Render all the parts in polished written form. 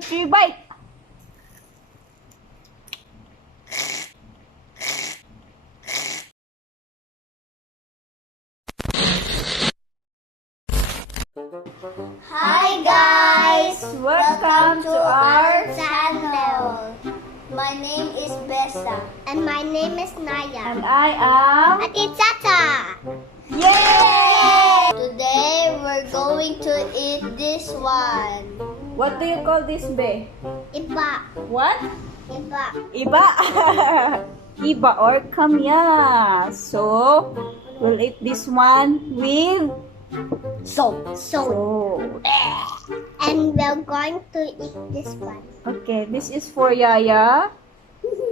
2, 3, bite! Hi guys! Welcome to our channel. My name is Bessa. And my name is Naya. And I am... Ati Tata! Yay! Today we're going to eat this one. What do you call this, be? Iba. What? Iba. Iba. Iba or Kamias. So, we'll eat this one with So. salt. And we're going to eat this one. Okay, this is for Yaya.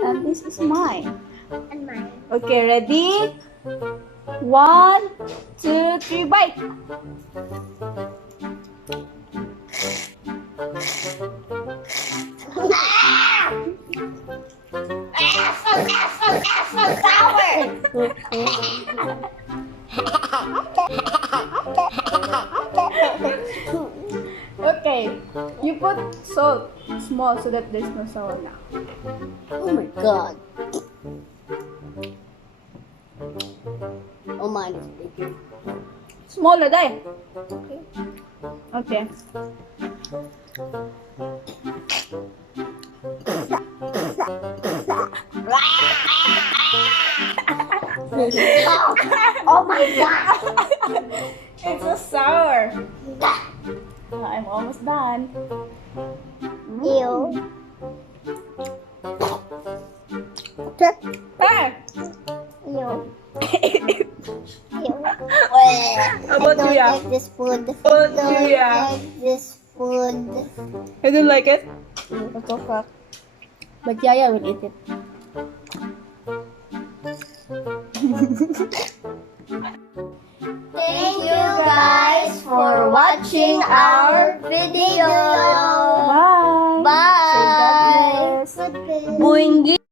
And this is mine. And mine. Okay, ready? 1, 2, 3, bite! Okay, you put salt small so that there's no sour now. Oh my god. Oh, mine is bigger. Smaller, die. Okay. Oh my god. It's so sour. I'm almost done. Ew. Hey! Ew. How about you, yeah? Like this food. How about you, yeah? Like this food. I don't like it. It's okay. But Yaya will eat it. Thank you guys for watching our video. Bye. Bye. Say God bless. Buinggi.